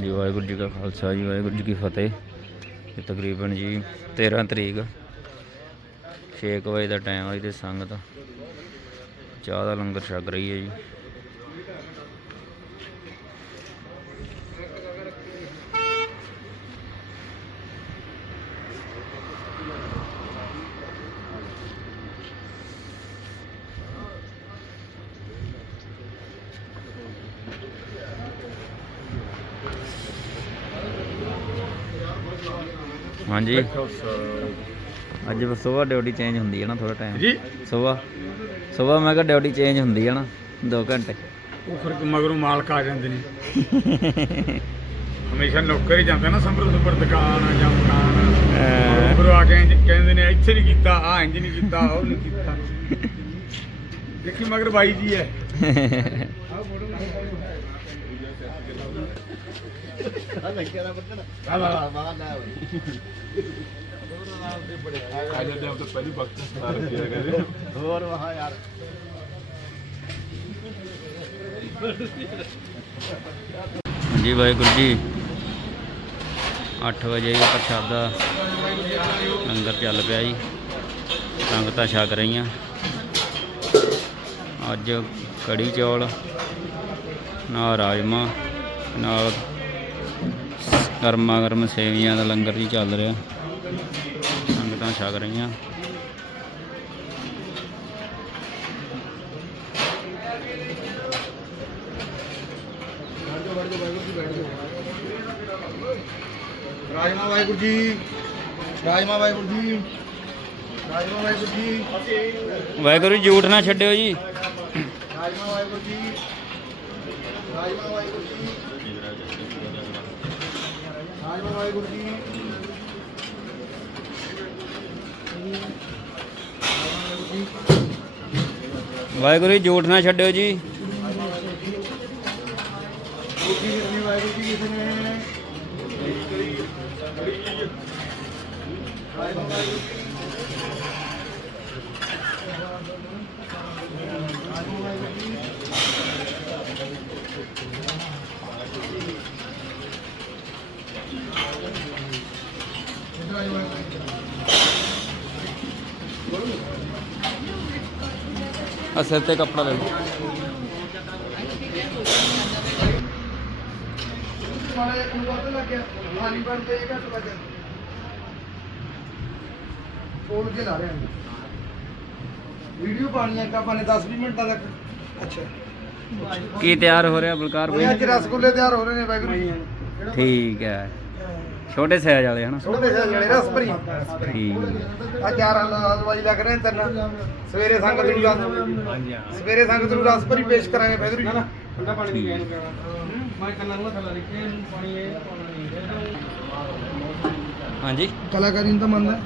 ਜੀ, ਵਾਹਿਗੁਰੂ ਜੀ ਕਾ ਖਾਲਸਾ ਜੀ, ਵਾਹਿਗੁਰੂ ਜੀ ਕੀ ਫਤਿਹ। ਇਹ ਤਕਰੀਬਨ ਜੀ 13 ਤਰੀਕ 6 ਵਜੇ ਦਾ ਟਾਈਮ ਆ ਜੀ ਇਹਦੇ ਸੰਗਤ। ਚਾਹ ਦਾ ਲੰਗਰ ਛਕ ਰਹੀ ਹੈ ਜੀ। ਹਾਂਜੀ। ਅੱਜ ਸਵੇਰ ਡਿਊਟੀ ਚੇਂਜ ਹੁੰਦੀ ਹੈ ਨਾ ਥੋੜਾ ਟਾਈਮ ਜੀ। ਸਵੇਰ। ਸਵੇਰ ਮੈਂ ਕਿਹਾ ਡਿਊਟੀ ਚੇਂਜ ਹੁੰਦੀ ਹੈ ਨਾ 2 ਘੰਟੇ। ਉਹ ਫਿਰ ਮਗਰੋਂ ਮਾਲਕ ਆ ਜਾਂਦੇ ਨੇ। ਹਮੇਸ਼ਾ ਨੌਕਰ ਹੀ ਜਾਂਦਾ ਨਾ ਸੰਭਰ ਸੁਪਰ ਦੁਕਾਨ ਜਾਂ ਮਕਾਨ। ਅਹ ਫਿਰ ਆ ਕੇ ਕਹਿੰਦੇ ਨੇ ਇੱਥੇ ਨਹੀਂ ਕੀਤਾ ਆ ਇੰਜ ਨਹੀਂ ਕੀਤਾ ਉਹ ਨਹੀਂ ਕੀਤਾ। ਦੇਖੀ ਮਗਰ ਬਾਈ ਜੀ ਹੈ। ਆ ਜਾਂਦੇ ਆਪ ਪਹਿਲੀ ਵਕਤ ਸਟਾਰ ਕਿਹਾ ਕਰੇ ਹੋਰ ਵਾਹ ਯਾਰ ਹਾਂਜੀ ਵਾਹਿਗੁਰੂ ਜੀ। 8 ਵਜੇ ਪ੍ਰਸ਼ਾਦਾ ਲੰਗਰ ਚੱਲ ਪਿਆ ਜੀ। ਸੰਗਤਾਂ ਛਕ ਰਹੀਆਂ। ਅੱਜ ਕੜੀ ਚੌਲ, ਨਾਲ ਰਾਜਮਾ ਨਾਲ ਗਰਮਾ ਗਰਮ ਸੇਵੀਆਂ ਦਾ ਲੰਗਰ ਜੀ ਚੱਲ ਰਿਹਾ। ਸੰਗਤਾਂ ਛਕ ਰਹੀਆਂ। ਰਾਜਮਾ ਵਾਹਿਗੁਰੂ ਜੀ ਰਾਜਮਾ ਵਾਹਿਗੁਰੂ ਜੀ ਰਾਜਮਾ ਵਾਹਿਗੁਰੂ ਜੀ। ਵਾਹਿਗੁਰੂ ਜੀ ਝੂਠ ਨਾ ਛੱਡਿਓ ਜੀ। ਰਾਜਮਾ ਵਾਹਿਗੁਰੂ ਜੀ ਰਾਜਮਾ ਵਾਹਿਗੁਰੂ ਜੀ। ਰਾਜਮਾ ਵਾਹਿਗੁਰੂ ਜੀ ਵਾਹਿਗੁਰੂ ਜੀ ਝੂਠ ਨਾ ਛੱਡਿਓ ਜੀ ਰੋਟੀ ਕਿਤਨੀ ਵਾਹਿਗੁਰੂ ਜੀ ਕਿਸ ਨੇ ਰਾਜਮਾ ਵਾਹਿਗੁਰੂ ਜੀ ਆ ਸਿਰ ਤੇ ਕੱਪੜਾ ਲੈ ਲਓ ਮਾੜਾ ਜਿਹਾ ਨੂੰ ਵੱਧ ਲੱਗ ਗਿਆ ਪਾਣੀ ਬਣ ਤੇ ਇਹ ਘੱਟ ਵੱਜ ਫੋਨ ਕੇ ਲਾ ਰਿਹਾ ਵੀਡੀਓ ਪਾਣੀ ਹੈ ਆਪਾਂ ਨੇ 10 20 ਮਿੰਟਾਂ ਤੱਕ। ਅੱਛਾ। ਕੀ ਤਿਆਰ ਹੋ ਰਿਹਾ ਬਲਕਾਰ ਉਹ ਅੱਜ ਭਾਈ ਰਸਗੁੱਲੇ ਤਿਆਰ ਹੋ ਰਹੇ ਨੇ ਵਾਹਿਗੁਰੂ ਠੀਕ ਹੈ। ਛੋਟੇ ਸਾਈਜ਼ ਵਾਲੇ ਹਨਾ? ਛੋਟੇ ਜਿਹੇ ਜਿਹੜੇ ਰਸ ਭਰੀ ਠੀਕ। ਆ ਚਾਰ ਹਲਵਾਈ ਲੱਗ ਰਹੇ ਨੇ ਤਿੰਨ। ਸਵੇਰੇ ਸੰਗਤ ਨੂੰ ਰਸ ਸਵੇਰੇ ਸੰਗਤ ਨੂੰ ਰਸ ਭਰੀ ਪੇਸ਼ ਕਰਾਂਗੇ ਵਾਹਿਗੁਰੂ ਜੀ ਠੰਡਾ ਪਾਣੀ ਦੀ ਗੈਨ ਮੈਂ ਕੰਨਾਂ ਨੂੰ ਥੱਲੇ ਲਿਖੇ ਪਾਣੀ ਇਹ ਪਾਉਣਾ ਨਹੀਂ ਹਾਂਜੀ। ਕਲਾਕਾਰੀ ਨੂੰ ਤਾਂ ਮੰਨਦਾ।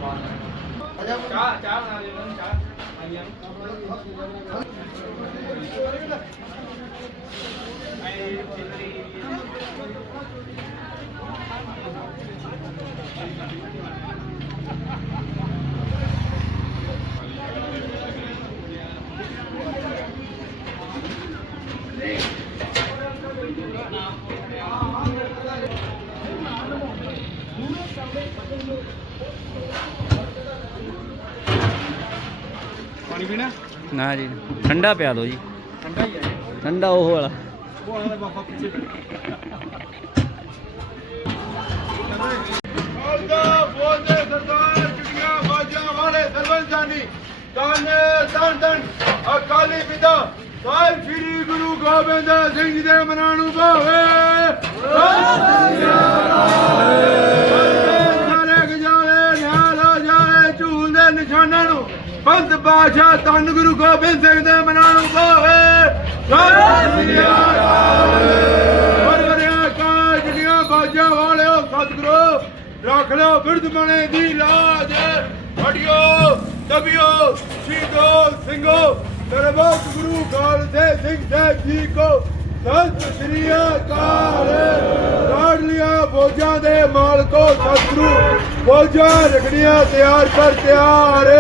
ਚਾਹ ਚਾਹ ਬਣਾ ਦੇ ਉਹਨਾਂ ਚਾਹ। ਆਈਆਂ। ਪਾਣੀ ਪੀਣਾ? ਨਾ ਜੀ ਠੰਡਾ ਪਿਆ ਦਿਓ ਜੀ। ਠੰਡਾ ਹੀ ਹੈ ਠੰਡਾ ਉਹ ਵਾਲਾ। ਉਹ ਆਣਾ ਦਾ ਬਾਬਾ ਪਿੱਛੇ। ਤਨ ਤਨ ਅਕਾਲੀ ਪਿਤਾ ਸਾਹਿਬ ਸ੍ਰੀ ਗੁਰੂ ਗੋਬਿੰਦ ਸਿੰਘ ਦੇ ਮਨਾਂ ਨੂੰ ਭਾਵੇ ਨਿਸ਼ਾਨਾਂ ਨੂੰ। ਪੰਥ ਬਾਸ਼ਾ ਤਨ ਗੁਰੂ ਗੋਬਿੰਦ ਸਿੰਘ ਦੇ ਮਨਾਂ ਨੂੰ ਭਾਵੇ ਸਤਿ ਸ੍ਰੀ ਅਕਾਲ ਵਰਵਰਿਆ ਕਾ ਜਿਹੜੀਆਂ ਬਾਜਾਂ ਵਾਲਿਓ ਸਤਿਗੁਰੂ, ਰੱਖ ਲਓ ਬਿਰਧ ਬਣੇ ਦੀ ਲਾਜ। ਫੜਿਓ ਦਬਿਓ ਸ਼ੀਦੋ ਸਿੰਘੋ, ਸਰਬਤ ਗੁਰੂ ਖਾਲਸੇ ਸਿੰਘ ਸਾਹਿਬ ਜੀ ਕੋ ਸਤਿ ਸ੍ਰੀ ਅਕਾਲ। ਲਾੜ ਲਿਆ ਫੌਜਾਂ ਦੇ ਮਾਲਕੋ ਸਤਿਗੁਰੂ, ਫੌਜਾਂ ਰਖੜੀਆਂ ਤਿਆਰ ਕਰ ਤਿਆਰ।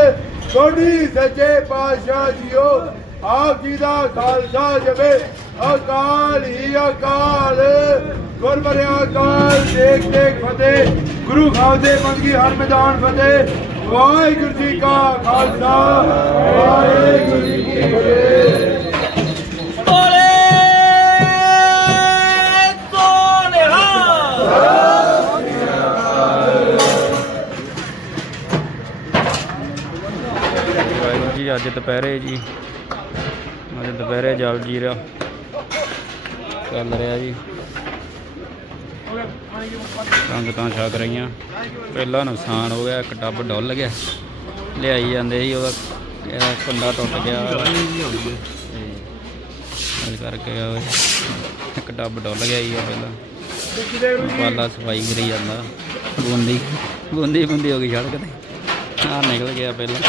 ਸੋਢੀ ਸੱਚੇ ਪਾਤਸ਼ਾਹ ਜੀਓ, ਆਪ ਜੀ ਦਾ ਖਾਲਸਾ ਜਵੇ ਅਕਾਲ ਹੀ ਅਕਾਲ। ਗੁਰਮਰਿਆ ਅਕਾਲ ਦੇਖ ਦੇਖ ਫਤਿਹ। ਗੁਰੂ ਖਾਲਸੇ ਮੰਗੀ ਹਰ ਮੈਦਾਨ ਫਤਿਹ। ਵਾਹਿਗੁਰੂ ਜੀ ਕਾ ਖਾਲਸਾ। ਵਾਹਿਗੁਰੂ ਜੀ ਕੀ ਫਤਿਹ ਵਾਹਿਗੁਰੂ ਜੀ ਅੱਜ ਦੁਪਹਿਰੇ ਜੀ। ਅੱਜ ਦੁਪਹਿਰੇ ਜਲ ਜੀਰਾ ਚੱਲ ਰਿਹਾ ਜੀ ਸੰਗਤਾਂ ਛਕ ਰਹੀਆਂ ਪਹਿਲਾ ਨੁਕਸਾਨ ਹੋ ਗਿਆ, ਇੱਕ ਟੱਬ ਡੁੱਲ ਗਿਆ। ਲਿਆਈ ਜਾਂਦੇ ਸੀ, ਉਹਦਾ ਇਹਦਾ ਕੰਡਾ ਟੁੱਟ ਗਿਆ। ਇਸ ਕਰਕੇ ਇੱਕ ਟੱਬ ਡੁੱਲ ਗਿਆ ਜੀ ਉਹ ਪਹਿਲਾਂ। ਪਾਲਾ ਸਫ਼ਾਈ ਕਰੀ ਜਾਂਦਾ। ਬੂੰਦੀ ਬੂੰਦੀ ਬੂੰਦੀ ਹੋ ਗਈ ਸੜਕ ਤੇ। ਆ ਨਿਕਲ ਗਿਆ ਪਹਿਲਾਂ।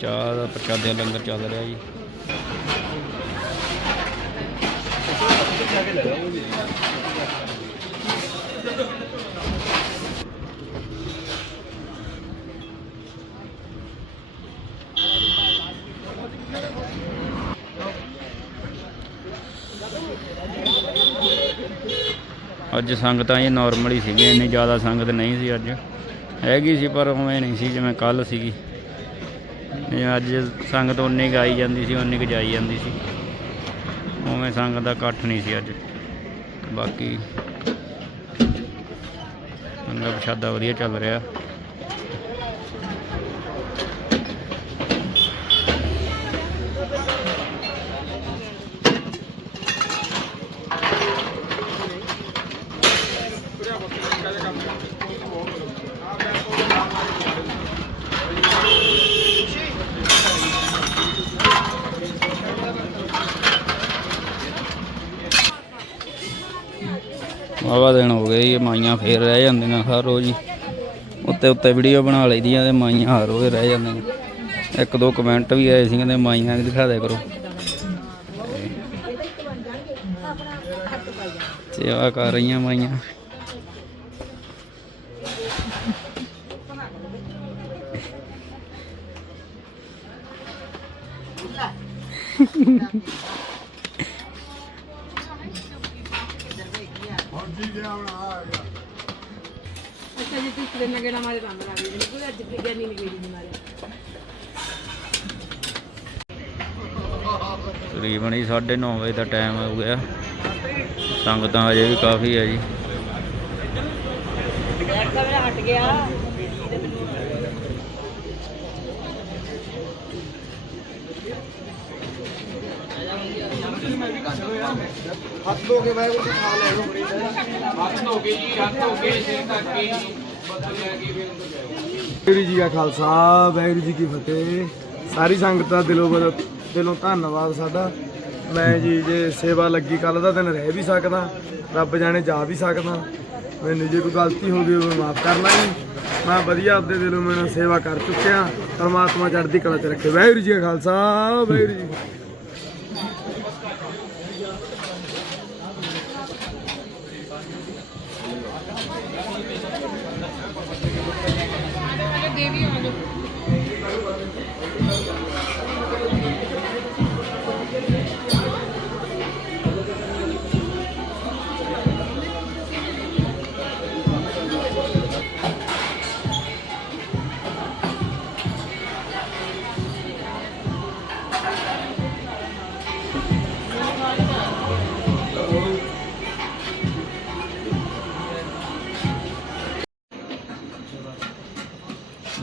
ਚਾਹ ਦਾ ਪ੍ਰਸ਼ਾਦੇ ਲੰਗਰ ਚੱਲ ਰਿਹਾ ਜੀ। ਅੱਜ ਸੰਗਤਾਂ ਇਹ ਨਾਰਮਲ ਹੀ ਸੀਗੀਆਂ, ਇੰਨੀ ਜ਼ਿਆਦਾ ਸੰਗਤ ਨਹੀਂ ਸੀ ਅੱਜ। ਹੈਗੀ ਸੀ, ਪਰ ਉਵੇਂ ਨਹੀਂ ਸੀ ਜਿਵੇਂ ਕੱਲ ਸੀਗੀ। ਅੱਜ ਸੰਗਤ ਉਨੀ ਕੁ ਆਈ ਜਾਂਦੀ ਸੀ, ਉਨੀ ਕੁ ਜਾਈ ਜਾਂਦੀ ਸੀ। ਉਵੇਂ ਸੰਗਤ ਦਾ ਇਕੱਠ ਨਹੀਂ ਸੀ ਅੱਜ। ਬਾਕੀ ਲੰਗਰ ਪ੍ਰਸ਼ਾਦਾ ਵਧੀਆ ਚੱਲ ਰਿਹਾ ਵਾਵਾ ਦਿਨ ਹੋ ਗਏ ਇਹ ਮਾਈਆਂ ਫੇਰ ਰਹਿ ਜਾਂਦੀਆਂ ਹਰ ਰੋਜ਼ ਹੀ। ਉੱਤੇ ਉੱਤੇ ਵੀਡੀਓ ਬਣਾ ਲਈਦੀਆਂ ਤੇ ਮਾਈਆਂ ਹਰ ਰੋਜ਼ ਰਹਿ ਜਾਂਦੀਆਂ। ਇੱਕ ਦੋ ਕਮੈਂਟ ਵੀ ਆਏ ਸੀ ਕਹਿੰਦੇ ਮਾਈਆਂ ਵੀ ਦਿਖਾ ਦਿਆ ਕਰੋ। ਸੇਵਾ ਕਰ ਰਹੀਆਂ ਮਾਈਆਂ। ਅੱਛਾ ਜੀ ਤੁਸੀਂ ਕਿੰਨਾ ਕਿਹੜਾ ਮਾਰੇ ਰੰਗ ਲਾ ਗਏ ਕੋਈ ਅੱਜ ਤੇ ਨਹੀਂ ਗਈ ਜੀ ਮਾਰੇ ਤਕਰੀਬਨ ਹੀ 9:30 ਵਜੇ ਦਾ ਟਾਈਮ ਹੋ ਗਿਆ। ਸੰਗਤਾਂ ਅਜੇ ਵੀ ਕਾਫੀ ਹੈ ਜੀ। ਹਟ ਗਿਆ। ਹੱਥ ਧੋ ਕੇ ਵਾਹਿਗੁਰੂ ਦੀ ਖਾ ਲੈ ਲਓ ਵਾਹਿਗੁਰੂ ਜੀ ਕਾ ਖਾਲਸਾ ਵਾਹਿਗੁਰੂ ਜੀ ਕੀ ਫਤਿਹ। ਸਾਰੀ ਸੰਗਤ ਦਾ ਦਿਲੋਂ ਬਦ- ਦਿਲੋਂ ਧੰਨਵਾਦ ਸਾਡਾ। ਮੈਂ ਜੀ ਜੇ ਸੇਵਾ ਲੱਗੀ ਕੱਲ ਦਾ ਦਿਨ ਰਹਿ ਵੀ ਸਕਦਾ ਰੱਬ ਜਾਣੇ ਜਾ ਵੀ ਸਕਦਾ। ਮੈਨੂੰ ਜੇ ਕੋਈ ਗਲਤੀ ਹੋ ਗਈ ਉਹ ਮਾਫ ਕਰਨਾ ਜੀ ਮੈਂ ਵਧੀਆ ਆਪਦੇ ਦਿਲੋਂ ਮੈਂ ਸੇਵਾ ਕਰ ਚੁੱਕਿਆ। ਪਰਮਾਤਮਾ ਚੜ੍ਹਦੀ ਕਲਾ ਚ ਰੱਖੇ। ਵਾਹਿਗੁਰੂ ਜੀ ਕਾ ਖਾਲਸਾ ਵਾਹਿਗੁਰੂ ਜੀ देवी आ जाओ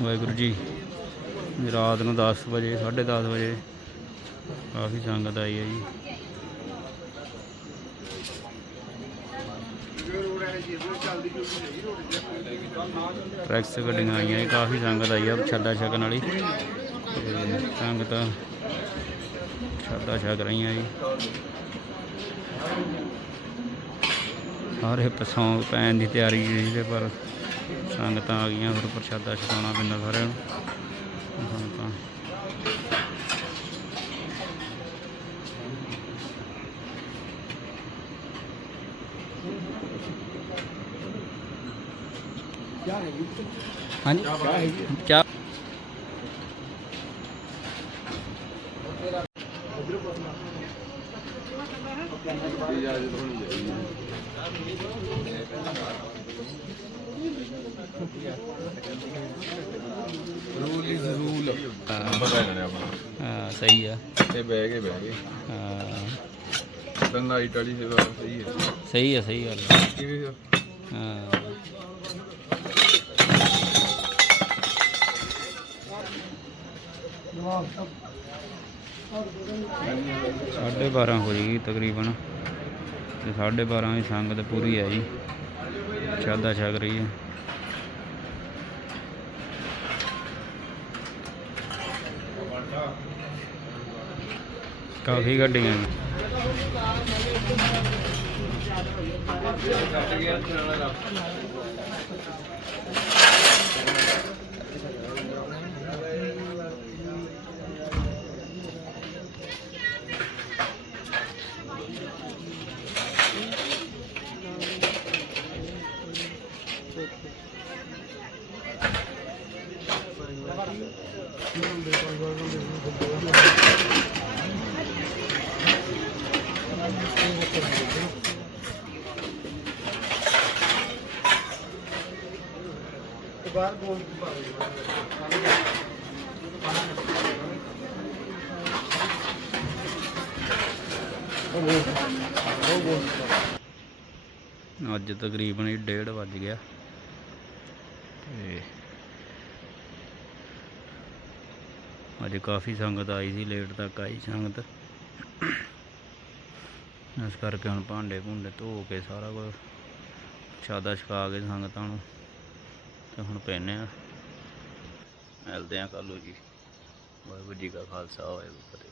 ਵਾਹਿਗੁਰੂ ਜੀ। ਰਾਤ ਨੂੰ 10 ਵਜੇ 10:30 ਵਜੇ ਕਾਫੀ ਸੰਗਤ ਆਈ ਹੈ ਜੀ। ਟਰੈਕਸ ਗੱਡੀਆਂ ਆਈਆਂ ਜੀ, ਕਾਫੀ ਸੰਗਤ ਆਈ ਆ ਛੱਡਾ ਛਕਣ ਵਾਲੀ। ਤੇ ਸੰਗਤ ਛੱਡਾ ਛਕ ਰਹੀਆਂ ਜੀ। ਸਾਰੇ ਪਸੌਂ ਪੈਣ ਦੀ ਤਿਆਰੀ ਜੀ ਤੇ ਪਰ। ਸੰਗਤਾਂ ਆ ਗਈਆਂ ਫਿਰ ਪ੍ਰਸ਼ਾਦਾ ਛਕਾਉਣਾ ਪੈਂਦਾ ਸਾਰਿਆਂ ਨੂੰ। ਸੰਗਤਾਂ ਹਾਂਜੀ। ਚਾਹ ਰੂਲ ਇਜ਼ ਰੂਲ ਹਾਂ, ਪਤਾ ਨਹੀਂ ਆਪਣਾ ਹਾਂ ਸਹੀ ਆ। ਤੇ ਬਹਿ ਗਏ ਬਹਿ ਗਏ ਹਾਂ। ਤਾਂ ਨਾਈਟ ਵਾਲੀ ਸੇਵਾ ਸਹੀ ਹੈ। ਸਹੀ ਆ ਸਹੀ ਗੱਲ ਆ। ਕਿਵੇਂ ਹਾਂ। ਸਾਢੇ 12 ਹੋ ਜੀ ਤਕਰੀਬਨ। ਤੇ ਸਾਢੇ 12 ਦੀ ਸੰਗਤ ਪੂਰੀ ਹੈ ਜੀ। ਸ਼ਾਦਾ ਛਕ ਰਹੀ ਹੈ। ਕਾਫੀ ਗੱਡੀਆਂ ਨੇ। ਅੱਜ ਤਕਰੀਬਨ ਹੀ 1:30 ਵੱਜ ਗਿਆ। ਤੇ ਅੱਜ ਕਾਫੀ ਸੰਗਤ ਆਈ ਸੀ, ਲੇਟ ਤੱਕ ਆਈ ਸੰਗਤ। ਇਸ ਕਰਕੇ ਹੁਣ ਭਾਂਡੇ ਭੁੰਡੇ ਧੋ ਕੇ ਸਾਰਾ ਕੁਝ ਸ਼ਾਦਾ ਛਕਾ ਕੇ ਸੰਗਤਾਂ ਨੂੰ ਤੇ ਹੁਣ ਪੈਨੇ ਆ। ਮਿਲਦੇ ਆ ਕੱਲ੍ਹ ਨੂੰ ਜੀ। ਵਾਹਿਗੁਰੂ ਜੀ ਕਾ ਖਾਲਸਾ, ਵਾਹਿਗੁਰੂ ਫਤਿਹ।